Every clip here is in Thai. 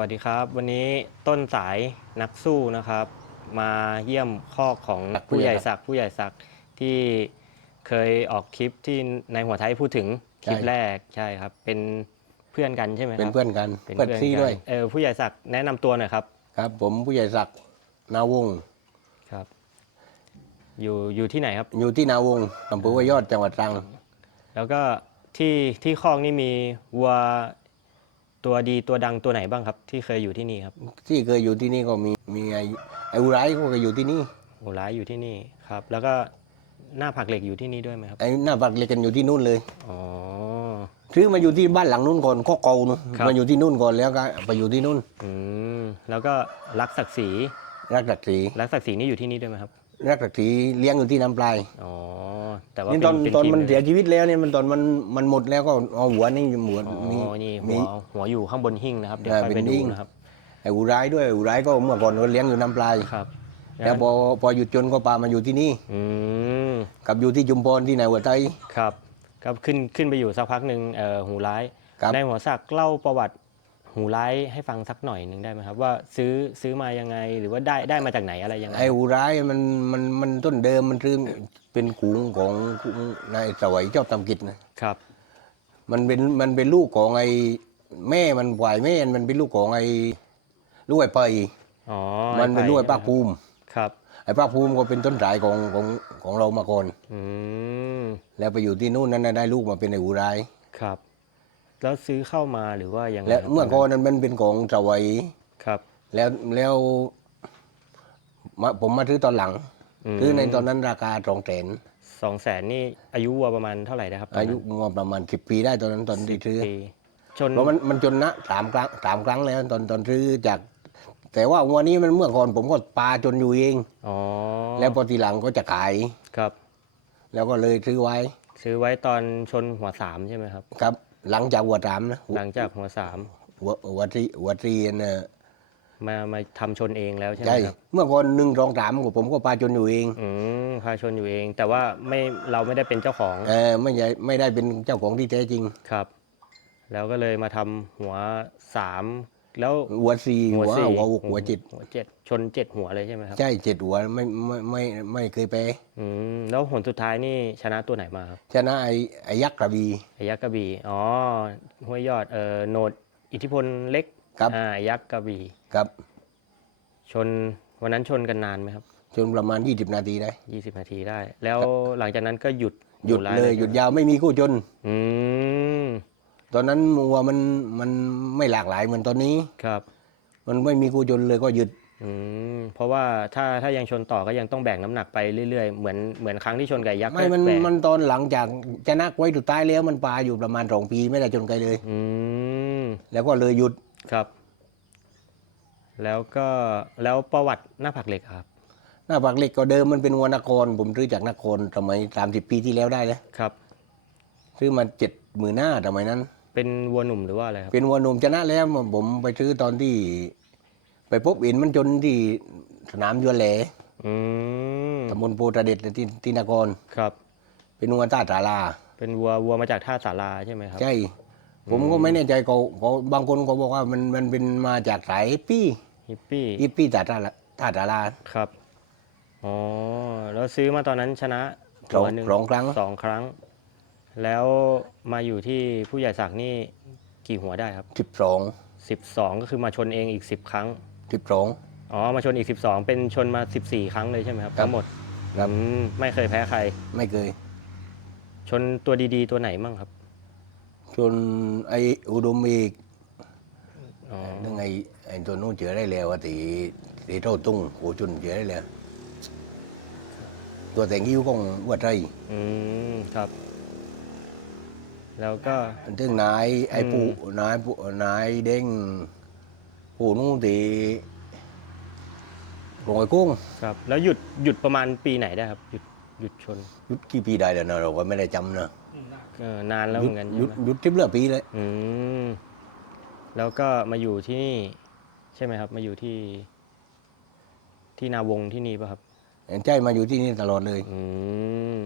วัสดีครับ วันนี้ต้นสายนักสู้นะครับ มาเยี่ยมคอกของผู้ผู้ใหใหญ่ญ่ศักดิ์ผู้ใหญ่ศักดิ์ที่เคยออกคลิปที่ในหัวไทยพูดถึงคลิปใช่แรกใช่ครับ เป็นเพื่อนกันใช่ไหมครับเป็นเพื่อนกันเป็นเพื่อนซีกัด้วยเออผู้ใหญ่ศักดิ์แนะนำตัวหน่อยครับ ครับ ผมผู้ใหญ่ศักดิ์นาวงศ์ครับ อยู่อยู่ที่ไหนครับ อยู่ที่นาวงศ์อำเภอห้วยยอดจังหวัดตรัง แล้วก็ที่ที่คอกนี่มีวัว ตัวดีตัวดังตัวไหนบ้างครับ ที่เคยอยู่ที่นี่ครับที่เคยอยู่ที่นี่ก็มีมีไอ้ไอ้อุไรก็เคยอยู่ที่นี่โอ้ร้ายอยู่ที่นี่ครับ แล้วก็หน้าผักเหล็กอยู่ที่นี่ด้วยไหมครับไอ้หน้าปักเล็กกันอยู่ที่นู่นเลยอ๋อซื้อมาอยู่ที่บ้านหลังนู้นก่อนข้อเก่านู่นครับ มาอยู่ที่นู่นก่อนแล้วก็ไปอยู่ที่นู่นอืมแล้วก็รักศักดิ์ศรีรักศักดิ์ศรีรักศักดิ์ศรีนี่อยู่ที่นี่ด้วยไหมครับรักศักดิ์ศรีเลี้ยงอยู่ที่น้ำปลาย อ๋อ แต่ว่านี่เป็ตอนเป็นตอนทีมันลเสียชีวิตแล้วเนี่ยมันตอนมันมันหมดแล้วก็เอาหัวนี่หัวอ๋อนี่นี่หัมีวหัวอยู่ข้างบนหิ้งนะครับเดี๋ยวเออค่อยเป็ไปนดูหิ้งนะครับไอ้อุไรด้วยอุไรก็เมื่อก่อนก็เลี้ยงอยู่น้ำปลายครับแล้วพอพอหยุดจนก็ปามาอยู่ที่นี่อืมกับอยู่ที่จุมพรที่ไหนหัวไทย ครับก็ขึ้นขึ้นไปอยู่สักพักหนึ่งเอ่อหูร้ายครับ ในหัวศักดิ์เล่าประวัติหูร้ายให้ฟังสักหน่อยหนึ่งได้ไหมครับ ว่าซื้อซื้อมายังไงหรือว่าได้ได้มาจากไหนอะไรยังไงไอ้อุไรมันมันมันต้นเดิมมันคือ เป็นขุงของนายสวัยเจ้าตำกิจนะครับ มันเป็นมันเป็นลูกของไอ้แม่มันฝ่ายแม่มันเป็นลูกของไอ้ลูกไอ้เปยอ๋อมันเป็นลูกไอ้ไผ่ปากภูมิครับไอ้ปากภูมิก็เป็นต้นสายของของของเรามาก่อนอืมแล้วไปอยู่ที่นู่นนั้นน่ะได้ลูกมาเป็นไอ้อุไรครับ แล้วซื้อเข้ามาหรือว่ายังไงและครับเมื่อก่อนนั้นมันเป็นของสวัยครับ แล้วแล้วมาผมมาซื้อตอนหลัง มซื้อในตอนนั้นราคาสองแสนสองแสนนี่อายุวัวประมาณเท่าไหร่นะครับตนนั้นอายุงอประมาณสิบปีได้ตอนนั้นตอนที่ซื้อปีชนเพราะมันมันจนนะสามครั้งสามครั้งแล้วตอนตอนซื้อจาก แต่ว่าวันนี้มันเมื่อก่อนผมก็ปลาจนอยู่เองอ๋อแล้วพอทีหลังก็จะขายครับ แล้วก็เลยซื้อไว้ ซื้อไว้ตอนชนหัวสามใช่ไหมครับ ครับ หลังจากหัวสามนะหลังจากหัวสามหัวหัวที่หัวทีเนี่ย มามาทำชนเองแล้วใช่ไหมใช่ครับเมื่อก่อนหนึ่งสองสามผมก็ปลาจนอยู่เองอืมพาชนอยู่เอง แต่ว่าไม่เราไม่ได้เป็นเจ้าของเออไม่ใช่ไม่ได้เป็นเจ้าของที่แท้จริง ครับ แล้วก็เลยมาทำหัวสามแล้วหัวสี่หัวสี่หัวหกหัวเจ็ดหัวเจ็ดชนเจ็ดหัวเลยใช่ไหมครับใช่เจ็ดหัวไม่ไม่ไม่ไม่เคยแพ้อืมแล้วผลสุดท้ายนี่ชนะตัวไหนมาครับชนะไอ้ไอ้ยักษ์กระบี่ ไอ้ยักษ์กระบี่อ๋อห้วยยอดเอ่อโนดอิทธิพลเล็กครับ อ่าไอ้ยักษ์กระบี่ ครับชนวันนั้นชนกันนานไหมครับ จนประมาณ 20 นาทีได้20นาทีได้ แล้วหลังจากนั้นก็หยุดหยุดร้าเลยหยุดยาวไม่มีคู่จนอืมตอนนั้นมัวมันมันไม่หลากหลายเหมือนตอนนี้ ครับ มันไม่มีคู่จนเลยก็หยุดอืมเพราะว่าถ้าถ้ายังชนต่อก็ยังต้องแบกน้ำหนักไปเรื่อยๆ เหมือนเหมือนครั้งที่ชนไก่ยักษ์ไม่มันแบกมันตอนหลังจากชนะไว้สุดท้ายแล้วมันปลาอยู่ประมาณสองปีไม่ได้จนใครเลย อืมแล้วก็เลยหยุด ครับ แล้วก็แล้วประวัติหน้าผักเหล็กอะครับ หน้าปากเล็กก็เดิมมันเป็นวัวนครผมซื้อจากนครสมัยสามสิบปีที่แล้วได้แล้วครับ ซื้อมาเจ็ดหมื่นหน้าสมัยนั้น เป็นวัวหนุ่มหรือว่าอะไรครับ เป็นวัวหนุ่มชนะแล้วผมไปซื้อตอนที่ ไปพบเห็นมันจนที่สนามยวนแหลอืมตำบลโพธาเด็ดที่ที่นคร ครับ เป็นวัวต้าสาลาเป็นวัววัวมาจากท่าสาราใช่ไหมครับ ใช่ ผมก็ไม่แน่ใจเขาเขาบางคนเขาบอกว่ามันมันเป็นมาจากสายฮิปปี้ ฮิปปี้ฮิปปี้ตาตาตาตาลาครับ อ๋อ แล้วซื้อมาตอนนั้นชนะสองหัวหนึ่สองครั้ง สองครั้ง แล้วมาอยู่ที่ผู้ใหญ่ศักดิ์นี่กี่หัวได้ครับสิบสองสิบสองก็คือมาชนเองอีกสิบครั้ง สิบสอง อ๋อ มาชนอีก12เป็นชนมา14ครั้งเลยใช่ไหมครับ ครับ ทั้งหมดครับอืมไม่เคยแพ้ใคร ไม่เคยชนตัวดีๆ ตัวไหนมั่งครับ จนไออุดมอีกอ๋อ นึงไอไอตัวนู้นเจอได้แล้วว่าตีตีเท่าตุ้งโหจุนเจอได้แล้ว ตัวแต่งยิ้วของวัวไทยอืมครับ แล้วก็ซึ่งนายไออืมปูนายปูนายเด้งผู้นู้นตีลงไอ้กุ้งครับ แล้วหยุดหยุดประมาณปีไหนได้ครับ หยุดหยุดชนยุดกี่ปีได้แล้วนะเราก็ไม่ได้จำนะเออนานแล้วหเหยุมืดอนกันหยุใช่ดไหมหยุดทิพย์เลือปีเลย อืม แล้วก็มาอยู่ที่นี่ใช่ไหมครับ มาอยู่ที่ ที่นาวงที่นี่ป่ะครับใช่มาอยู่ที่นี่ตลอดเลย อืม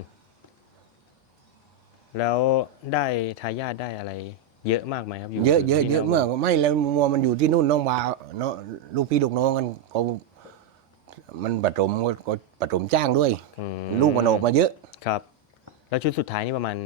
แล้วได้ทายาทได้อะไร เยอะมากไหมครับเยอะเยอะที่เยอะหน้าเมื่อไม่แล้วมัวมันอยู่ที่นู่นน้องบาวเนาะลูกพี่ลูกน้องกันเขามันปฐมก็ก็ปฐมจ้างด้วย อืลูกมันออกมาเยอะ ครับ แล้วชุดสุดท้ายนี่ประมาณ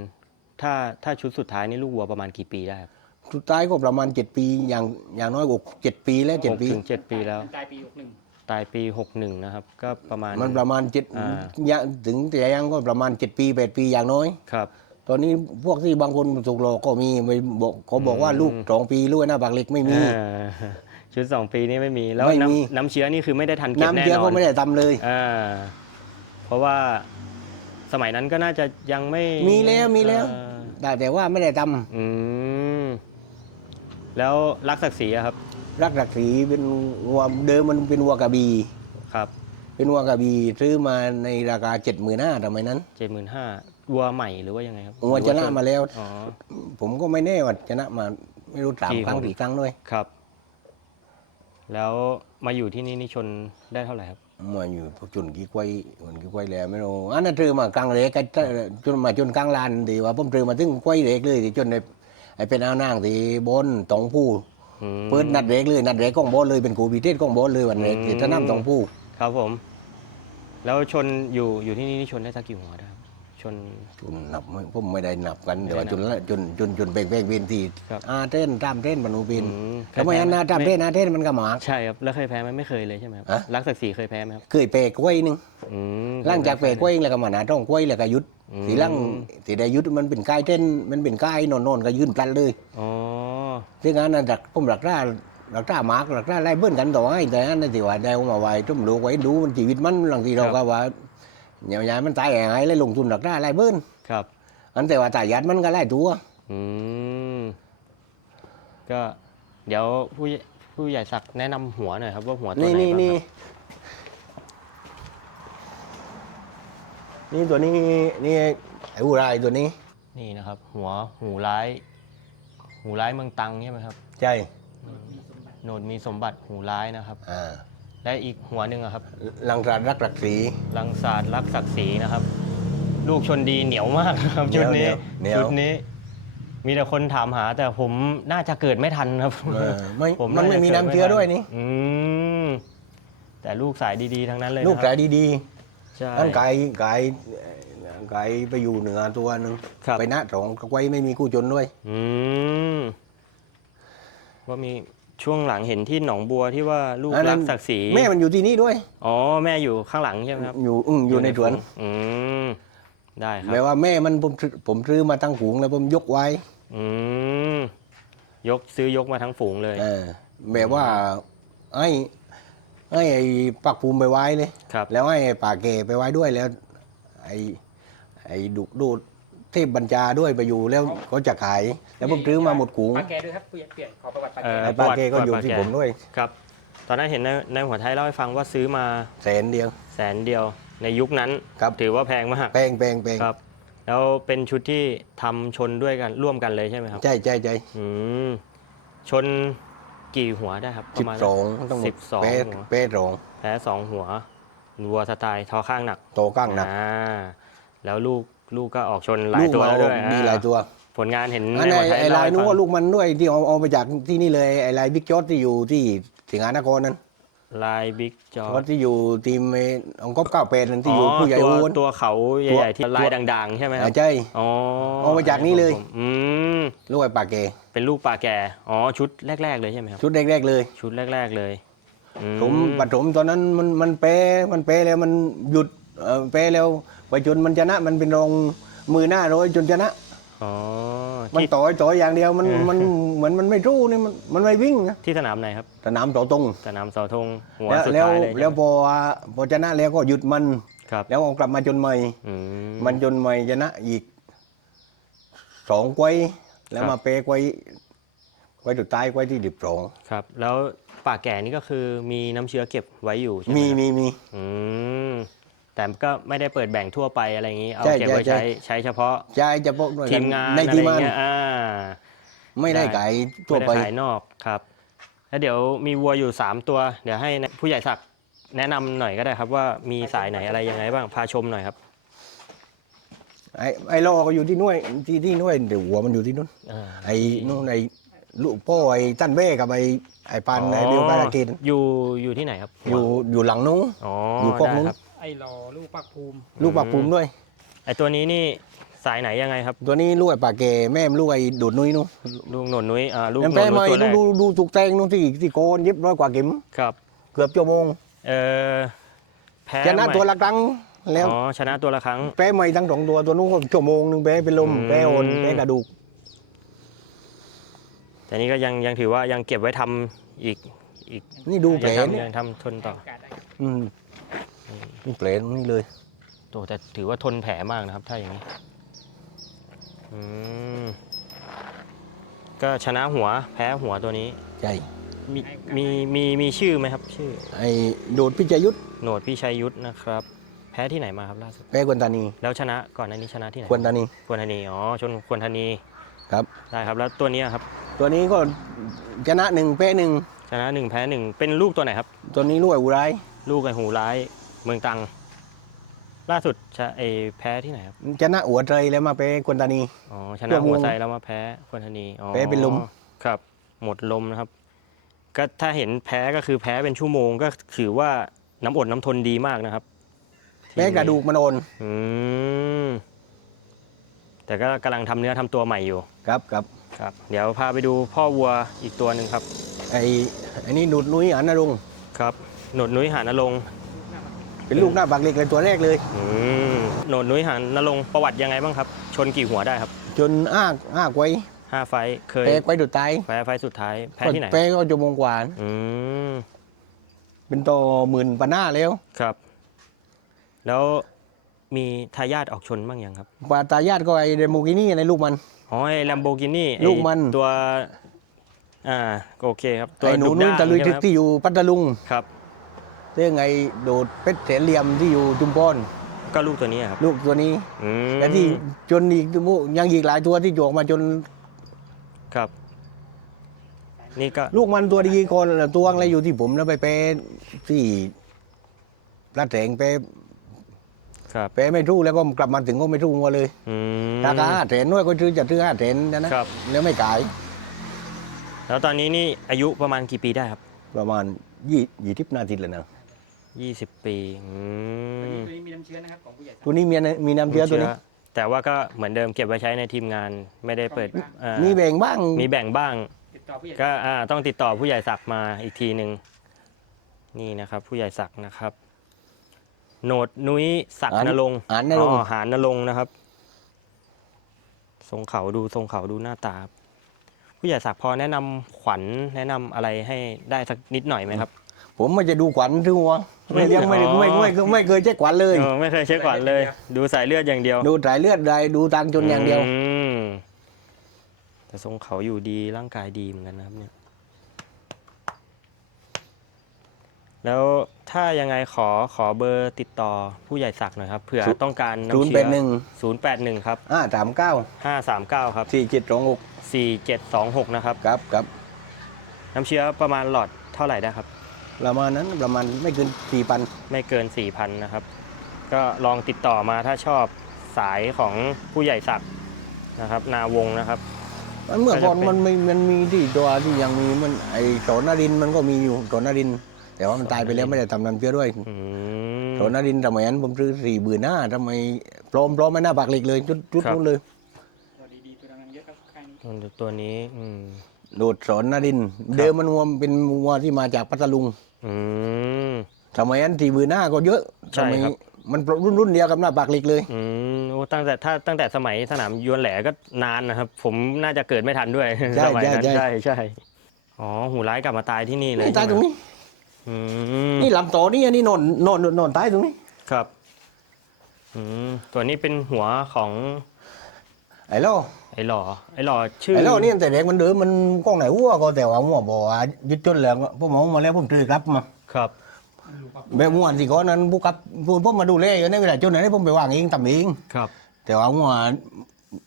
ถ้าถ้าชุดสุดท้ายนี่ลูกวัวประมาณกี่ปีได้ครับ สุดท้ายก็ประมาณเจ็ดปีอย่างอย่างน้อยกเจ็ดปีแล้วเจ็ดหกปี ถึงเจ็ดปีแล้วปลายปีหกหนึ่งตายปีหกหนึ่งนะครับ ก็ประมาณ มันประมาณเจ็ดอ่า ยังถึงแต่ยังก็ประมาณเจ็ดปีแปดปีอย่างน้อย ครับ ตอนนี้พวกที่บางคนถูกหลอกก็มีไปบอกเขาบอกว่าอืมลูกสองปีลูกหน้าปากเหล็กไม่มีอ่าชุดสองปีนี่ไม่มีแล้วไม่มี น้ำน้ำเชื้อนี่คือไม่ได้ทันเก็บน้ำแน่เชื้อนอก็นไม่ได้ทำเลย อ่าเพราะว่าสมัยนั้นก็น่าจะยังไม่มีแล้วมีแล้วอ่าแต่แต่ว่าไม่ได้ทำอืม แล้วรักศักดิ์ศรีอะครับรักศักดิ์ศรีเป็นวัวเดิมมันเป็นวัวกระบี่ครับเป็นวัวกระบี่ซื้อมาในราคาเจ็ดหมื่นห้าทำไมนั้นเจ็ดหมื่นห้าวัวใหม่หรือว่ายังไงครับวัวชนะมาแล้ว อ๋อ ผมก็ไม่แน่ว่าชนะมาไม่รู้สามกี่ครั้งคนสี่ครั้งด้วยครับ แล้วมาอยู่ที่นี่นี่ชนได้เท่าไหร่ครับ มาอยู่พวกจุนกี่กวยคนกี่กวยแล้วไม่รู้อันนั้นเจอมากลางเรกก็จนมาจนกลางลานดีว่าผมเจอมาถึงกวยเรกเลยที่จนไอ้ ไอ้เป็นอาวนางที่บนตองผู้อืมเปิดนัดเรกเลยนัดเรกกองบอลเลยเป็นกูบีเทศกองบอลเลยวันเรกอืมที่สนามตองผู้ครับผม แล้วชนอยู่อยู่ที่นี่นี่ชนได้สักกี่หัวได้ครับ ชนจนนับไม่ผมไม่ได้นับกันแต่ว่าไม่จได้นนับละจนจนจนแบ่งแบ่งเป็นทีครับอาเต้นตามเต้นบรรลุบินอืมทำไมอันนาตามเต้นอาเต้นมันก็หมากใช่ครับ แล้วเคยแพ้ไหมไม่เคยเลยใช่ไหมครับอะรักศักดิ์ศรีเคยแพ้ไหมครับเคยเปกกล้วยหนึงอืม หล่างจากเปกกล้วยแล้วก็มาหนาต้องกล้วยแล้วก็ยุดอืม สีหล่างสีได้ยุดมันเป็นก้ายเต้นมันเป็นก้ายนอนนอนๆก็ยืนกันเลยอ๋อ ซึ่งอันนั้นดักผมรักษารักษาหมากรักษาไล่เบิ้นกันต่อให้แต่อันนั้นที่ว่าได้เอามาไว้ทุ่มลูกไว้ดูมันชีวิตมันบางทีเราก็ว่า เหนียวยายมันตายแหงไงเลยลงทุนรักษาไล่เบิ้นครับ อันแต่ว่าตายยัดมันก็ไล่ตัวอืมก็เดี๋ยวผู้ใหญ่ผู้ใหญ่ศักดิ์แนะนำหัวหน่อยครับว่าหัวตัวนี่ไหนนี่บ้างนี่ครับนี่ตัวนี้นี่ไอ้อูรายตัวนี้ นี่นะครับ หัวหูร้าย หูร้ายเมืองตังใช่ไหมครับ ใช่ โหนดมีสมบัติหูร้ายนะครับ อ่า และอีกหัวหนึ่งอะครับลังสารรักรักสีลังศาสตร์รักศักดิ์ศรีนะครับ ลูกชนดีเหนียวมากนะครับเหนีชุยวดนี้เหนียวชุดนี้ มีแต่คนถามหา แต่ผมน่าจะเกิดไม่ทันครับเออไม่ผมันไม่าจะมีกิน้ำเชื้อไทัด้วยนี่อืมแต่ลูกสายดีๆทั้งนั้นเลยลูกนะคสารับยดีใช่ๆนั่นไก่ไก่ไก่ไปอยู่เหนือตัวหนึ่งครับไปหน้าสองไว้ไม่มีกู้จนด้วย อืมว่ามี ช่วงหลังเห็นที่หนองบัวที่ว่าลูกอันนั้รันกศักดิ์ศรีแม่มันอยู่ที่นี่ด้วย อ๋อแม่อยู่ข้างหลังใช่ไหมครับอยู่อึ้งอยู่ในสวนฝูงอืมได้ครัแปลบว่าแม่มันผมซื้อผมซื้อมาตั้งฝูงแล้วผมยกไว้อืมยกซื้อยกมาทั้งฝูงเลย เออแบบว่าให้ให้ไอ้ปักภูมิไปไว้เลย ครับแล้วให้ป่าเกไปไว้ด้วยแล้ว ไอ้ไอ้ดุดูด เทพบัญชาด้วยไปอยู่แล้วเขาจะขาย แล้วผมซื้อมาหมดขุงปาแกด้วยครับผู้ใหญ่เปลี่ยนขอประวัติปาแกเอ่อไอ้ป่าเกก็อยู่ที่ผมด้วยครับ ตอนนั้นเห็นในในหัวไทยเล่าให้ฟังว่าซื้อมาแสนเดียว แสนเดียว ในยุคนั้นครับ ถือว่าแพงมากแพงแพงแพงครับ แล้วเป็นชุดที่ทำชนด้วยกันร่วมกันเลยใช่ไหมครับใช่ใช่ใช่อืมชนกี่หัวได้ครับปสิระบมาณ สองต้องหมสิดบสองเป๊ะหัว เป๊ะสองแพ้สองหัววัวสไตล์ทอข้างหนักโตก้างหนัก อ่าแล้วลูก ลูกก็ออกชนหลายลูกตัวมาแล้วด้วยดีอ่หลายตัว ผลงานเห็นอันในนี้หัวไทยไอ้เล่าลายให้นู้ฟังว่าลูกมันด้วยที่เอาเอามาจากที่นี่เลยไอ้ลายบิ๊กจอที่อยู่ที่สิงหานครนั้นลายบิ๊กจอเพราะที่อยู่ทีมไอ้องก๊อฟเก้าเป็ดนั่นที่อยู่อ๋อผู้ใหญ่ตัวโอนตัวเขาใหญ่ๆที่ตัวลายด่างๆ ใช่ไหมครัอ่าบใช่อ๋อเอามาจากนี่เลยผมอืมลูกไอ้ปากเกเป็นลูกปลาแก่อ๋อชุดแรก ๆ เลยใช่ไหมครับชุดแรก ๆ เลย ชุดแรก ๆเลยอืผมปฐมตอนนั้นมันมันเป๊ะมันเป๊ะแล้วมันหยุดเอ่อเป๊ะแล้ว ไปจนมันชนะมันเป็นรองมือหน้าร้อยจนชนะอ๋อมันที่ ต่อยต่อยอย่างเดียวมันเออ มันเหมือนมันไม่รู้นี่มันมันไม่วิ่งนะที่สนามไหนครับสนามต่อตรงสนามเสาธงหัวแล้วสุดแล้วท้ายเลยใช่ไหมแล้วพอพอชนะแล้วก็หยุดมัน ครับแล้วเอากลับมาจนใหม่ อืมมันจนใหม่ชนะอีกสองกวยแล้วครับ มาเปกวยกวยสุดท้ายกวยที่ดิบสองครับ แล้วปลาแก่นี่ก็คือมีน้ำเชื้อเก็บไว้อยู่ใช่ไหมมีครับมีมีอืม แต่ก็ไม่ได้เปิดแบ่งทั่วไปอะไรอย่างนี้ เอาใช่เก็บไว้ใช่ใช้ใช้เฉพาะใช่จะพวกด้วยทีกันมงานในอะไรทีมงานเงี้ยอ่าไม่ได้ได้ขายทั่วไม่ไปได้ขายนอกครับ แล้วเดี๋ยวมีวัวอยู่ 3 ตัว เดี๋ยวให้ผู้ใหญ่ศักดิ์แนะนำหน่อยก็ได้ครับ ว่ามีสายไหนอะไรยังไงบ้างพาชมหน่อยครับ ไอ้ไอ้ล่อก็อยู่ที่หน่วยที่ที่หน่วยเดี๋ยวหัวมันอยู่ที่นู่นอ่าไอ้นู่นไอ้ลูกพ่อไอ้ตั้นเบ้กับไอ้ไอ้ปันไอ้เดียวกันกินอยู่อยู่ที่ไหนครับ อยู่อยู่หลังนู้นอ๋ออยู่คอกนู้น ได้ครับไอ้รอลูกปักภูมิ ลูกปากปุ่มด้วย ไอตัวนี้นี่สายไหนยังไงครับ ตัวนี้ลูกไอ้ปากเกแม่มนลูกไอ้ดูดนุ้ยนู้นลูกหนนนุ้ยอ่าลูกยังหนแป้นนุ้มายตัวแรดูกดูดูถูกแตงนู้นที่ที่โกนเย็บร้อยกว่าเข็มครับเกือบชั่วโมงเออแพ้ชนะใหม่ตัวละครั้งแล้ว อ๋อชนะตัวละครั้งแป้ไม่ทั้งสองตัวตัวนู้นก็ชั่วโมงหนึงแป้เป็นลมอืมแป้โอนแป้กระดูกแต่นี่ก็ยังยังถือว่ายังเก็บไว้ทำอีกอีกนี่ดูแผลยังเนี่ยทำยังทำทนต่อกา รได้ครับอืมนี่แผลตรงนี้เลยโตแต่ถือว่าทนแผลมากนะครับ ถ้าอย่างนี้อืมก็ชนะหัวแพ้หัวตัวนี้ ใช่มีมีมีมีชื่อไหมครับ ชื่อ ไอ้โดดพิจยุทธโหนดพี่ชัยยุทธนะครับ แพ้ที่ไหนมาครับล่าสุดแป้กวนตานีแล้วชนะก่อนหน้านี้ชนะที่ไหนกวนตานีควรธนีอ๋อชนควรธนีครับ ได้ครับ แล้วตัวเนี้ยครับ ตัวนี้ก็ชนะหนึ่งแป้หนึ่งชนะหนึ่งแพ้หนึ่งเป็นลูกตัวไหนครับ ตัวนี้ลูกไอ้อุไรลูกไอหูร้าย เมืองตัง ล่าสุดชะไอแพ้ที่ไหนครับ ชนะหัวใจแล้วมาแป้กวนตานี อ๋อชตันะวม่หัววงใจแล้วมาแพ้ควรธนีอ๋อแพ้เป็นลม ครับ หมดลมนะครับ ก็ถ้าเห็นแพ้ก็คือแพ้เป็นชั่วโมงก็ถือว่าน้ำอดน้ำทนดีมากนะครับแป้กระดูกมันโอนอืมแต่ก็กำลังทำเนื้อทำตัวใหม่อยู่ ครับครับครับ เดี๋ยวพาไปดูพ่อวัวอีกตัวหนึ่งครับ ไอ้ไอ้นี่ดูดนุ้ยอันนรงค์ครับโหนดนุ้ยหานรงค์ เป็นลูกหน้าปากเล็กเลยตัวแรกเลยอืมโหนดนุ้ยหานรงค์ประวัติยังไงบ้างครับ ชนกี่หัวได้ครับจนอ้ากอ้ากไว้ห้าไฟท์เคยแป้ไว้ดุดตายแพ้ไฟท์สุดท้ายแพ้ที่ไหนแป้ก็ชั่วโมงกว่าอืมเป็นตัวหมื่นปะหน้าแล้วครับ แล้วมีทายาทออกชนบ้างยังครับปาตายาตก็ไอ้เดโมกินี่ในลูกมัน อ๋อไอ้แลมโบกินี่ลูกมัน ตัว อ่าโอเคครับ ตัวไอ้หนูดุนุ้ยด้างตะลุยใช่ทึไหมกครับที่อยู่ปัตตาลุง ครับ เรื่องไอ้โดดเป็ดแสนเหลี่ยมที่อยู่จุมพรก็ลูกตัวนี้ครับลูกตัวนี้อืมและที่จนอีกยังอีกหลายตัวที่โยกมาจนครับ นี่ก็ลูกมันตัวดีก่อนน่ะตัวอะไรอยู่ที่ผมแล้วไปเปที่ลาดแสงไปครับไปไม่รู้แล้วก็กลับมาถึงก็ไม่รู้งัวเลยอืม ราคาห้าแสนน้อยก็ซื้อจะซื้อห้าแสนนะนะครับ แล้วไม่ขายแล้วตอนนี้นี่อายุประมาณกี่ปีได้ครับ ประมาณยี่ยี่สิบนาทีเลยนะ 20ปีอืตัวมนี้ตัวนี้มีน้ำเชื้อนะครับของผู้ใหญ่สาวตัวนี้มีนะมีน้ำเชื้อตัวนี้ แต่ว่าก็เหมือนเดิมเก็บไว้ใช้ในทีมงานไม่ได้เปิดอ่ามีแบ่งบ้างมีแบ่งบ้าง ติดต่อผู้ใหญ่ก็อ่าต้องติดต่อผู้ใหญ่ศักดิ์มาอีกทีหนึ่งนี่นะครับ ผู้ใหญ่ศักดิ์นะครับ โหนดนุ้ยศักดิ์นรงค์อ่านนะลงอ๋อหานนรงค์นะครับ ทรงเขาดูทรงเขาดูหน้าตา ผู้ใหญ่ศักดิ์พอแนะนำขวัญแนะนำอะไรให้ได้สักนิดหน่อยไหมครับ ผมไม่จะดูขวัญซื้อหัวไม่เลี้ยงไม่อ๋อไม่ไม่ไม่ไม่เคยเช็คขวัญเลย เออไม่เคยเช็คขวัญเลย ดูสายเลือดอย่างเดียว ดูสายเลือดใดดูทางจนอย่างเดียว มแต่ทรงเขาอยู่ดีร่างกายดีเหมือนกันนะครับเนี่ย แล้วถ้ายังไงขอขอเบอร์ติดต่อผู้ใหญ่ศักดิ์หน่อยครับเผื่อศูนย์ต้องการศูนย์น้ำแปเชื้ดหนึ่ง ศูนย์แปดหนึ่งครับห้าสามเก้าห้าสามเก้าครับสี่เจ็ดสองหกสี่เจ็ดสองหกนะครับ ครับครับน้ำเชื้อประมาณหลอดเท่าไหร่ได้ครับ ประมาณนั้นประมาณไม่เกินสี่พันไม่เกินสี่พันนะครับ ก็ลองติดต่อมาถ้าชอบสายของผู้ใหญ่ศักดิ์นะครับ นาวงศ์นะครับ มันเมื่อก่อนก็จะเป็นมันมีมันมีที่ตัวที่ยังมีมันไอโสนรินทร์มันก็มีอยู่โสนรินทร์แต่ว่ามันตายไปแล้วไม่ได้ทำน้ำเชื้อด้วยอืมโสนรินทร์สมัยนั้นผมซื้อสี่บืนหน้าทำไมปลอมปลอมไม่น่าปากเหล็กเลยจุดจุดครับ นู้นเลย ตัวดีๆตัวดังๆเยอะครับค่ายนี้ตัวนี้อืม โดดโสนรินทร์เดิมมันวัวเป็นวัวที่มาจากพัทลุงอืมสมัยนั้นสี่บืนหน้าก็เยอะใช่สมัยครับ มันรุ่นรุ่นเดียวกับหน้าปากเหล็กเลย อืมโอ้ตั้งแต่ถ้าตั้งแต่สมัยสนามยวนแหลก็นานนะครับ ผมน่าจะเกิดไม่ทันด้วยใช่สมัยนั้นใช่ใช่ ใช่อ๋อหูร้ายกลับมาตายที่นี่เลยนี่ตายตรงนี้อืมนี่ลำโตนี่อันนี้นอนนอนนอนตายตรงนี้ครับอืมตัวนี้เป็นหัวของไอ้เล่า ไอ้หล่อไอ้หล่อชื่อไอ้เล่านี่แต่เด็กมันเดิมมันกล้องไหนวัวก็แต่ว่าวัวบอกว่ายึดจนแล้วผมเอามาแล้วผมซื้อกลับมาครับ แบบวัวสิก้อนนั้นผู้กับผู้ผมมาดูแลอยู่ในเวลาจนไหนผมไปวางเองทำเองครับ แต่ว่าวัว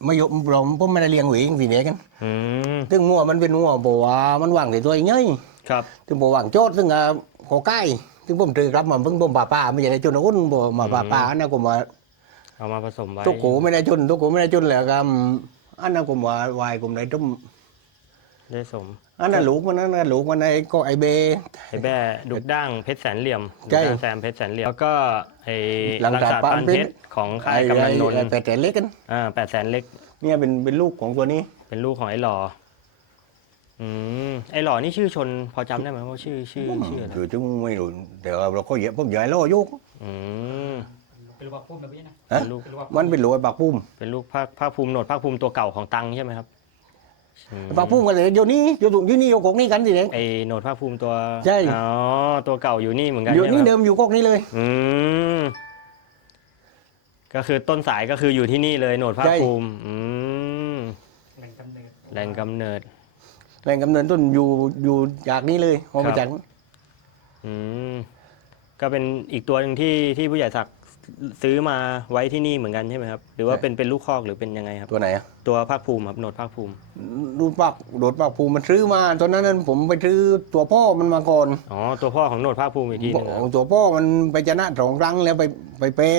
ไม่ยอมเราผมไม่ได้เลี้ยงเองสิเด็กกันอืมซึ่งวัวมันเป็นวัวบอกว่ามันวางแต่ตัวเองไงครับซึ่งบอกวางโจทย์ซึ่งอะขอใกล้ซึ่งผมซื้อกลับมาเพิ่งผมป่าป่าไม่ใช่ได้จนอุ่นบอกมาป่าป่านะก็มาเอามาผสมไว้ ทุกโกไม่ได้จนทุกโกไม่ได้จนแหละครับ อันนั้นผมว่าวายผมได้ต้มได้สม อันนั้นลูกมันนั่นนะลูกมันไอ้ก็ไอเบไอ้แบ้ดุกด่างเพชรแสนเหลี่ยมใช่ดุกด่างแซมเพชรแสนเหลี่ยมแล้วก็ไอ้หลังรักจากษาปานปานเพเพชชรรของค่าไอ้ยกำนันนนไอ้ท์แปดแต่เล็กกันอ่าแปดแสนเล็ก เนี่ยเป็นเป็นลูกของตัวนี้ เป็นลูกของไอ้หล่ออืมไอ้หล่อนี่ชื่อชนพอจำได้ไหมว่าชื่อชื่อชื่ออะไรคือจึงไม่รู้แต่ว่าเราก็เหยียบผมใหญ่ล่อยุกอืม เป็นลูกปักพุ่มแบบนี้นะฮะเป็นลูก เป็นลูกปักมันเป็นหลวยปากพุ่มเป็นลูกภาคภาคภูมิโหนดภาคภูมิตัวเก่าของตังใช่ไหมครับอืมปากพุ่มกันเลยเดี๋ยวนี้อยู่ตรงอยู่นี่อยู่กกนี่กันสิเด็กไอ้โหนดภาคภูมิตัวใช่ อ๋อตัวเก่าอยู่นี่เหมือนกันอยู่ใช่ไหมนี่ครับ เดิมอยู่กกนี่เลย อืม ก็คือต้นสายก็คืออยู่ที่นี่เลยโหนดภาคใช่ ภูมิ อืม แหล่งกำเนิดแหล่งกำเนิด แหล่งกำเนิดต้นอยู่อยู่จากนี้เลยเอาครัมาบจาก อืม ก็เป็นอีกตัวหนึ่งที่ที่ผู้ใหญ่ศักดิ์ ซื้อมาไว้ที่นี่เหมือนกันใช่ไหมครับ หรือว่าเป็นเป็นลูกคอกหรือเป็นยังไงครับ ตัวไหนอะตัวภาคภูมิครับโหนดภาคภูมิดูปากโดดปากภูมิมันซื้อมา ตอนนั้นนั้นผมไปซื้อตัวพ่อมันมาก่อนอ๋อ ตัวพ่อของโหนดภาคภูมิอีกทีหนึงครับตัวพ่อมันไปชนะสองครั้งแล้วไปไปเป้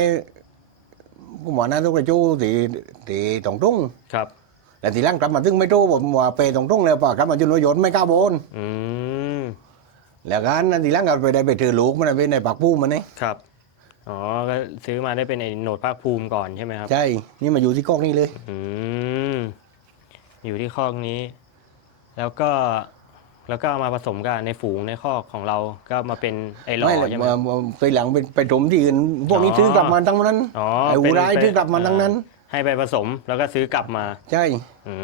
ผมว่าน่าทุกกระจู้ตีตีตรงตุ้งครับ แต่ทีหลังกลับมาถึงไม่โตผมว่าเปตรงตุ้งแล้วป่ะกลับมาจุนวายนไม่กล้าโบนอืมแล้วกันนั่นทีหลังก็ไปได้ไปเจอลูกมันไปในปากภูมิมันนี่ครับ อ๋อ ก็ซื้อมาได้เป็นไอ้โหนดภาคภูมิก่อนใช่ไหมครับ ใช่ นี่มาอยู่ที่กอกนี่เลย อืม อยู่ที่คอกนี้ แล้วก็ แล้วก็เอามาผสมกันในฝูงในคอกของเรา ก็มาเป็นไอ้หล่อไม่เลยใช่ไหมมามาไปหลังไปไปถมที่อื่น พวกนี้อ๋อ ซื้อกลับมาทั้งนั้น อ๋อไอ้อูเป็นรายเป็นซื้อกลับมาทั้งนั้น ให้ไปผสมแล้วก็ซื้อกลับมา ใช่ อื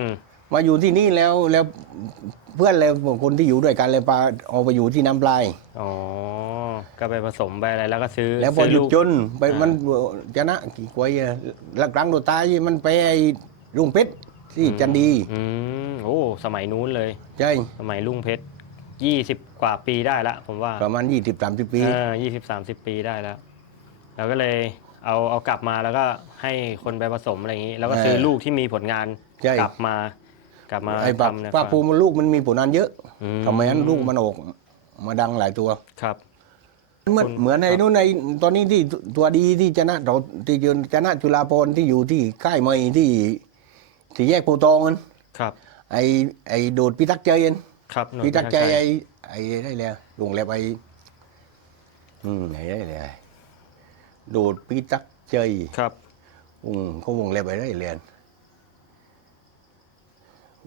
ม มาอยู่ที่นี่แล้วแล้วเพื่อนแล้วคนที่อยู่ด้วยกันเลยพาเอาไปอยู่ที่น้ำปลาย อ๋อ ก็ไปผสมไปอะไรแล้วก็ซื้อแล้วพอซื้หยุดลูกจนไปอ่ามัมันชนะกี่กวยอะหลักครั้งตัวตายมันไปไอ้ลุงเพชรที่จันดีอืมโอ้สมัยนู้นเลย ใช่สมัยลุงเพชรยี่สิบกว่าปีได้ละผมว่าประมาณยี่สิบสามสิบปีเออยี่สิบสามสิบปีได้แล้วแล้วก็เลยเอาเอากลับมาแล้วก็ให้คนไปผสมอะไรอย่างนี้ แล้วก็ซื้อลูกที่มีผลงานใช่กลับมากลับมาไอ้ปากทำในปากภูมิลูกมันมีผลงานเยอะอืทำไมนั้นลูกมันออกมาดังหลายตัวครับ เหมือนคนเหมือนในครับนู้นในตอนนี้ที่ตัวดีที่ชนะเราที่ยืนชนะจุฬาภรณ์ที่อยู่ที่ค่ายมวยที่ที่แยกปูตองนั้นครับ ไอ้ไอ้โดดพิทักษ์ใจเย็นครับหน่วยพิทักษ์ใจพิทักษ์ไอ้ไอ้ได้แล้วลงแล้วไอ้อืมไอ้ได้เลยโดดพิทักษ์ใจครับ อืมเขาวงแล้วไปได้เรียน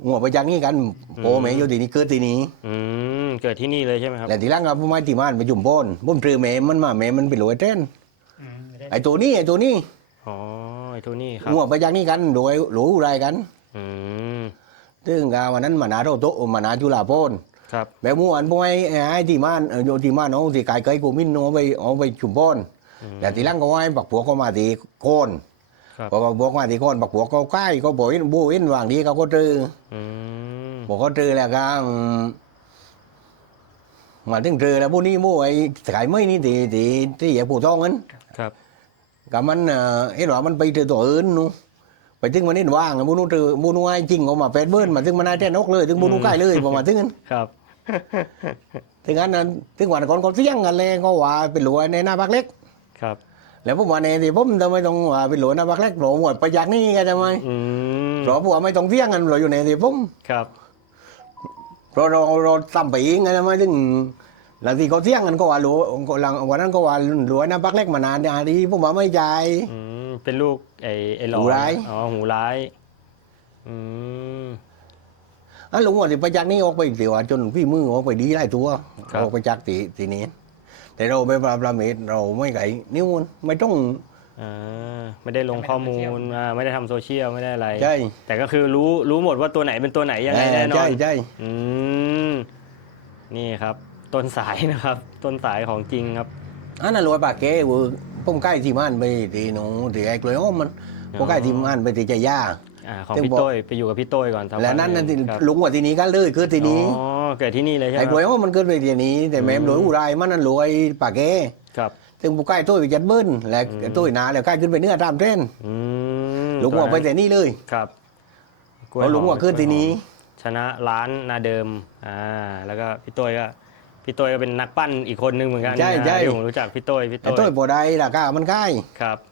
หัวไปจากนี้กันโอ้แม่อยู่ที่นี่เกิดที่นี่อืมเกิดที่นี่เลยใช่ไหมครับแต่ทีหลังครับผมไม่ที่มานไปจุ่มโพนผมเจอแม่มันมาแม่มันไปหลวยเต้นอืมไม่ได้ไอ้ตัวนี้ไอ้ตัวนี้อ๋อไอ้ตัวนี้ครับหัวไปจากนี้กันโดยหลูอะไรกัน อืมซึ่งกาวันนั้นมานาโรโตะมานาจุฬาโพนครับแบบเมื่อวานพวกไอ้ไอ้ที่มานเออโยที่มานเอาที่ไก่เกยกูมินเอาไปเอาไปจุ่มโพนอืมแต่ทีหลังก็ว่าให้ปักผัวก็มาที่โคน ครับพอปักผัวก็มาที่โคนปักผัวก็ใกล้ก็บอกเห็นบูเห็นวางดีเขาก็เจออืมบอกเขาเจอแล้วก็อืมมาถึงเจอแล้วพวกนี้มู่ไอ้ขายไม่นี่ที่ที่ที่อย่าผู้ท้องนั้นครับกับมันเอ่อเห็นว่ามันไปเจอตัวอื่นนู้ไปถึงมันเห็นว่างมูนู้เจอมูนู้ไอ้จริงออกมาแปดเบิ้ลมาถึงมันได้แท้นกเลย ถึงมูนู้ใกล้เลยพอมาถึงนั้นครับ ถึงนั้นนั้นถึงวันก่อนเขาเสียงกันเลยก็ว่าเป็นหลวในหน้าพักเล็ก ครับ แล้วผมว่าในที่ผมทำไมต้องว่าเป็นหลวหน้าพักเล็กผมว่าไปจากนี่กันทำไมอืมเพราะผมว่าไม่ต้องเสียงกันเราอยู่ในที่ผมครับเพราะเราเราทำไปเองไงทำไมถึงหลังที่เขาเสียงกันก็ว่าหลวหลังวันนั้นก็ว่าหลวหน้าพักเล็กมานานเดียวดีผมว่าไม่ใจายอืมเป็นลูกไอ้ไอ้หลอหูร้าย อ๋อหูร้ายอืมอันหลวงว่าที่ไปจากนี้ออกไปเสียวจนพี่มือออกไปดีได้ตัวครับ ออกไปจากตีตีนี้ แต่เราไปปราบประเมตเราไม่ไก่นิ้วมันไม่ต้อง อ่าไม่ได้ลงข้อมูลอ่าไม่ได้ทำโซเชียลไม่ได้อะไร ใช่ แต่ก็คือรู้รู้หมดว่าตัวไหนเป็นตัวไหนยังไงแน่นอใช่น ใช่อืม นี่ครับ ต้นสายนะครับ ต้นสายของจริงครับ อันนั้นรวยปากเก๋เวอร์ผมใกล้ที่ม่านไปที่หนูที่ไอ้กล้วยอ้อมมันอ๋อ ผมใกล้ที่ม่านไปที่ใจย่า อ่าของซึ่งพี่บอก โต้ยไปอยู่กับพี่โต้ยก่อนทำแล้วนั่นนั่นที่ครับลุงว่าที่นี้กันเลยคือที่นี้ อ๋อ เกิดที่นี่เลยใช่ไหมไอ้กล้วยอ้อมมันเกิดไปที่นี้ แต่แม่มรวยอุไรมันนั่นรวยปากเก๋ครับซึ่งผมใกล้ตัวไปจัดเบิ้ลและอืมตัวหนาแล้วใกล้ขึ้นไปเนื้อตามเส้นอืมลุงว่าไปแต่นี่เลยครับเพราะลุงว่าขึ้นที่นี้ ชนะร้านนาเดิมอ่าแล้วก็พี่โต้ยก็พี่โต้ยก็เป็นนักปั้นอีกคนนึงเหมือนกันใช่ใช่ที่ผมรู้จักพี่โต้ยพี่ไอ้โต้ตัวยบ่ได้ราคามันใกล้ครับอืม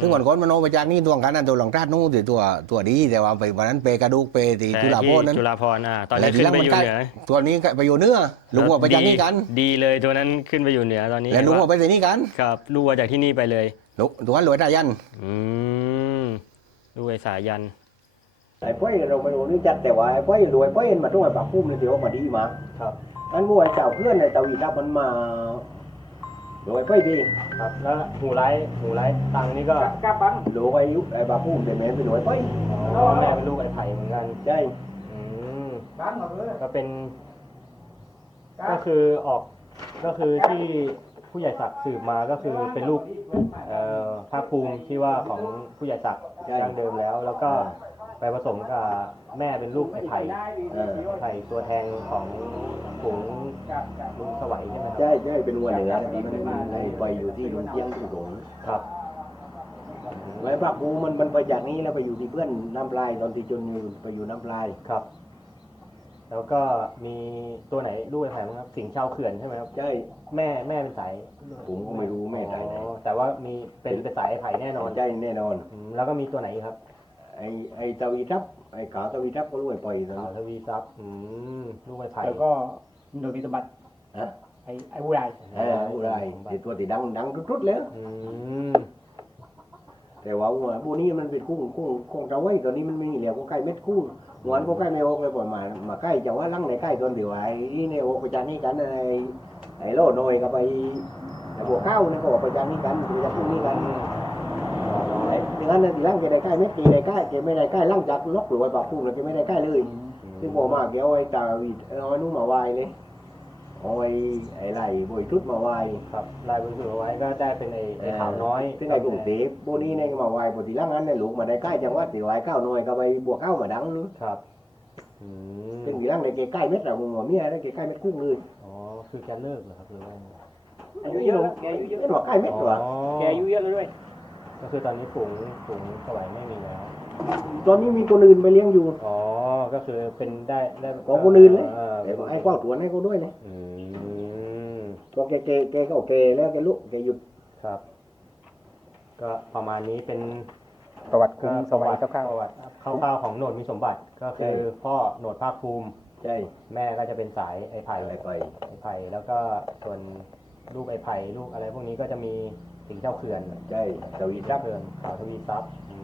ซึ่งวันก่อนมันเอาไปจากนี่ตัวกันนั่นตัวหลังราดนู้นตัวตัวตัวดีแต่ว่าไปวันนั้นเปกระดูกเปตีแต่จุฬาที่ภรณ์นั้นจุฬาพรณ์อะตอนแล้นี้วทีขึ้หลันงไปมันอยู่ใกล้เหนือตัวนี้ไปอยู่เหนื้อลุงว่าไปจากนี่กัน ดีเลยตัวนั้นขึ้นไปอยู่เหนือตอนนี้แล้วลุงเห็นว่าว่าไปที่นี่กันครับลูกว่าจากที่นี่ไปเลยลุงตัวนั้นรวยได้ยันอืมลูกไอ้สายันไอ้ป้อยเราไปรู้นี่จัดแต่ว่าไอ้ป้อยรวยป้อยมาต้องไอ้ปากพุ่มนี่เดี๋ยวมาดีมาครับอันกูไอ้เจ้าเพื่อนไอ้เจ้าอีรับมันมา รวยป้อยดีครับแล้วหูไร้หูไร้ตังนี้ก็กล้าปังรวยยุไอ้ปากพุ่มแต่แม่เป็นรวยป้อยแม่เป็นลูกไอ้ไผ่เหมือนกันใช่อืมปังเหรอเออก็เป็น ก็คือออกก็คือที่ผู้ใหญ่ศักดิ์สืบมาก็คือเป็นลูกเอ่อภาคภูมิที่ว่าของผู้ใหญ่ศักดิ์ดั้งเดิมแล้ว แล้วก็ ไปผสมกับแม่เป็นลูกไอ้ไผ่เออไผ่ตัวแทงของฝูงลุงสวัยใช่ไหมครับ ใช่ใช่เป็นวันเหนือที่มันไอ้ไปอยู่ที่ลุงเจียงที่หลงครับไอ้ปากพุ่มมันมันไปจากนี้แล้วไปอยู่ที่เพื่อนน้ำปลายตอนที่จนอยู่ไปอยู่น้ำปลายครับ แล้วก็มีตัวไหนลูกไอ้ไผ่บ้างครับ สิงห์ชาวเขื่อนใช่ไหมครับใช่แม่แม่เป็นสายผมก็ไม่รู้แม่ไหนไหนอ๋อแต่ว่ามีเป็นเป็นสายไอ้ไผ่แน่นอนใช่แน่นอนอืมแล้วก็มีตัวไหนอีกครับ ไอ้ไอ้ตะวีทับไอ้ขาวตะวีทับก็รู้ไอ้ปล่อยตอนขาวนั้นทวีทรัพย์อืมลูกไม้ไผ่แล้วก็โดยมีสมบัติฮะไอ้ไอ้ผู้ใหญ่เออผู้ไรติดตัวติดดังดังรุดๆแล้วอืมแต่ว่าหัวพวกนี้มันเป็นกุ้งกุ้งกุ้งเจ้าไว้ตอนนี้มันไม่มีแล้วก็ใกล้เม็ดกุ้งหวานก็ใกล้ไม่ออกเลยปล่อยมามาใกล้จะว่าลังในใกล้ตอนเดียวไอ้นี่ในโอกไปจานนี้กันไอ้ไอ้โลดหน่อยกับไปไอ้บัวข้าวนี่ก็ออกไปจานนี้กันไปจานพวกนี้กันไอ้ดั งนั้นตีลังแกได้ใกล้เม็ดตีได้ใกล้แกไม่ได้ใกล้ลังจากล็อกหรือว่าปากกุ้งเลยแกไม่ได้ใกล้เลยซึ่งพอมาเกี่ยวไอ้ตาวีดเอาไอ้นู้นมาไหวเลยเอาไอ้ไอ้ไหลบอยทุดมาไหวครับลายบนสุดเอาไว้ก็ได้เป็นไอ้ไอ้ขาวน้อยซึ่งไอ้กรุงเทพพวกนี้เนี่ยมาไหวปกติล่างนั้นในหลวงมาได้ใกล้จังหวัดตีไหวเก้าหน่วยก็ไปบวกเข้ามาดังนึงครับอืมซึ่งตีล่างในเกใกล้เม็ดเราหมอเมียได้เกใกล้เม็ดกุ้งเลยอ๋อคือแกเลิกเหรอครับหรือว่าอายุเยอะแล้วแกอายุเยอะเม็ดว่าใกล้เม็ดอ๋ตัวอแกอายุเยอะแล้วด้วย ก็คือตอนนี้ฝูงฝูงสวายไม่มีแล้ว ตอนนี้มีคนอื่นไปเลี้ยงอยู่ อ๋อ ก็คือเป็นได้ได้ของคนอื่นเลยอ่าแต่ไอ้กว้างตัวให้เขาด้วยเลยอืมก็แกแกแกก็โอเคแล้วแกลุกแกหยุดครับ ก็ประมาณนี้เป็นประวัติก็คุณปสระวัวัยติคร่าวประวัติคร่าวๆของโหนดมีสมบัติ ก็คือพ่อโหนดภาคภูมิ ใช่ แม่ก็จะเป็นสายไอ้ไผ่ไปไปไอ้ไผ่แล้วก็ส่วนลูกไอ้ไผ่ลูกอะไรพวกนี้ก็จะมี สิงห์เจ้าเขื่อนใช่ตะวีรับเขื่อนขาวทวีทรัพย์อื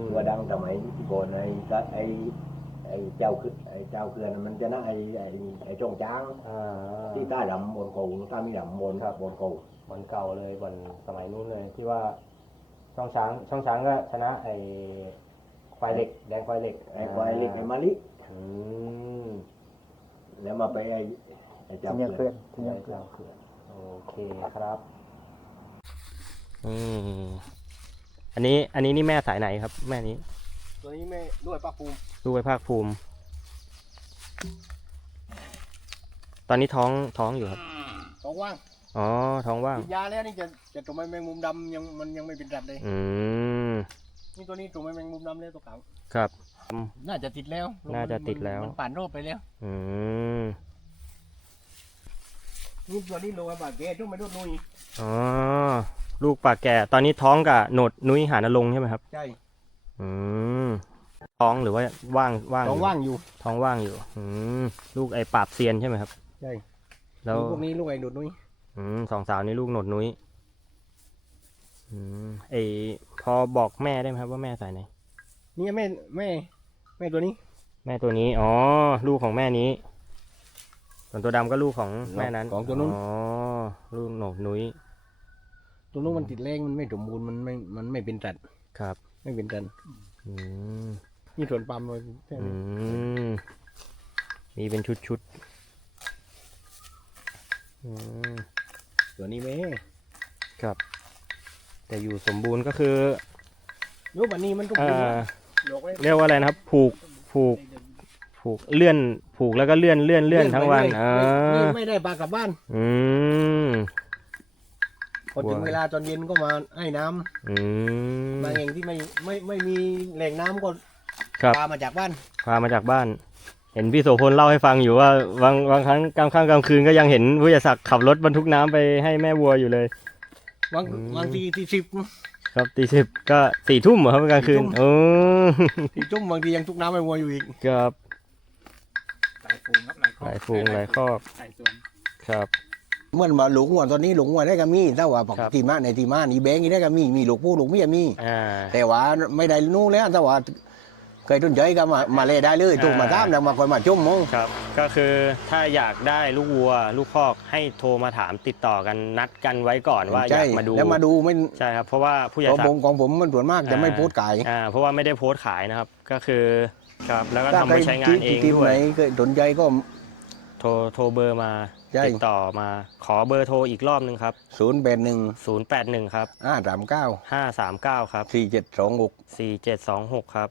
มว่าดังสมัยที่ก่อนไอ้ก็ไอ้ไอ้เจ้าคือไอ้เจ้าเขื่อนมันจะน่าไอ้ไอ้ไอ้จงจ้าง อ่าที่ใต้ดำบนโกงใต้มีดำบนครับบนโกงบอลเก่าเลยบอลสมัยนู้นเลยที่ว่าช่องช้างช่องช้างก็ชนะไอ้ควายเหล็ก แดงควายเหล็กไอ้ควายเล็กไอ้มาลิอืมแล้วมาไปไอ้ไอ้ๆเจ้าที่ยังเขื่เพื่ออนนที่ใช่ยังเพื่อนเจ้าเขื่อนโอเคครับ อืมอันนี้อันนี้นี่แม่สายไหนครับ แม่นี้ตัวนี้ไม่ด้วยปักภูมิลูกไอ้ภาคภูมิ ตอนนี้ท้องท้องอยู่ครับท้องว่างอ๋อ ท้องว่างกินยาแล้วนี่จะจะตัวแมงมุมดำยังมันยังไม่เป็นรัดเลยอืม นี่ตัวนี้ตัวแมงมุมดำแล้วตัวขาวครับ น่าจะติดแล้วน่าจะติดแล้ว มันผ่านโรคไปแล้วอืม นี่ตัวนี้ลงมาบาดแกต้องไปโดนนุยอ๋อ ลูกปลาแก่ ตอนนี้ท้องกับโหนดนุ้ยหานลงค์ใช่ไหมครับ ใช่อืมท้องหรือว่าว่างว่างท้องว่างอยู่ ท้องว่างอยู่ อืมลูกไอ้ปราบเซียนใช่ไหมครับ ใช่ แล้วพวกนี้ลูกไอ้โดนนุยอืมสองสาวนี้ลูกโหนดนุ้ย อืมไอพอบอกแม่ได้ไหมครับว่าแม่สายไหน นี่แม่แม่ แม่ตัวนี้ แม่ตัวนี้ อ๋อ ลูกของแม่นี้ ส่วนตัวดำก็ลูกของแม่นั้น ของตัวนู้น อ๋อ ลูกโหนดนุ้ย ตัวนู้นมันติดแรงมันไม่สมบูรณ์มันไม่มันไม่เป็นรัดครับ ไม่เป็นรันอืมนี่ส่วนปั๊มเลยแค่อืนี้มมีเป็นชุดชุดๆอืมตัวนี้แม่ครับ แต่อยู่สมบูรณ์ก็คือรูปอันนี้มันก็เอ่ผูกอหลอกไว้เรียกว่าอะไรนะครับ ผูกผูกผูกเลื่อน ผูกแล้วก็เลื่อนเลื่อนเลื่อนทั้งวันไปอ่าเรื่อยไม่ไม่ได้ปลากลับบ้านอืมพ อถึงว้าวเวลาตอนเย็นก็มาให้น้ำอืมบางเองที่ไม่ไม่ไม่มีแหล่งน้ำก็ครับ ปลามาจากบ้านพามาจากบ้าน เห็นพี่โสพลเล่าให้ฟังอยู่ว่าบางบางครั้งกลางค่ำกลางคืนก็ยังเห็นผู้ใหญ่ศักดิ์ขับรถบรรทุกน้ำไปให้แม่วัวอยู่เลย บางอืม บางทีที่สิบ ครับตีสิบก็สี่ทุ่มเหรอครับกลางคืนสี่ทุ่ม โอ้ที่จุ่มบางทียังทุกน้ำไม่มัวอยู่อีกครับหลายฟูงครับหลายครอบหลายฟูงหลายครอบหลายส่วนครับ เมื่อมาหลงวันตอนนี้หลงวันได้ก็มีถ้าว่าปกครับติมาในทีมานี่แบงค์นี่ได้ก็มีมีหลงผู้หลงไม่มีอ่าแต่ว่าไม่ได้นู่นแล้วแต่ว่าเคยต้นใจก็มามาเล่ได้เลยถูกมาอ่าตามแล้วมาคอยมาจุ่มมั้งครับ ก็คือถ้าอยากได้ลูกวัว ลูกคอกให้โทรมาถามติดต่อกันนัดกันไว้ก่อนว่าอใช่ยากมาดูแล้วมาดูไม่ใช่ครับเพราะว่าผู้ใหญ่ของสัผกมของผมมันส่วนมากจะไม่โพสต์ขายอ่าเพราะว่าไม่ได้โพสต์ขายนะครับก็คือครับแล้วก็ถ้าทำใครไปใช้งานเองที่ด้ไหวนยเคยสนใจก็โทรโทรเบอร์มา ใช่ติดต่อมาขอเบอร์โทรอีกรอบนึงครับ ศูนย์แปดหนึ่ง081 ครับ ห้าสามเก้า539 ครับ สี่เจ็ดสองหก 4726 ครับ